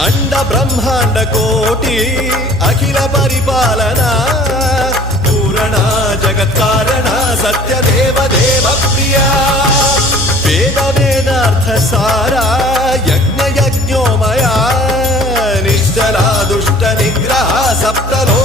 अंड ब्रह्मांड कोटि अखिल परिपालना पूरणा जगत्कारणा सत्यदेव देव प्रिया वेद वेदार्थ सारा यज्ञ यज्ञोमया निश्चला दुष्ट निग्रह सप्तलो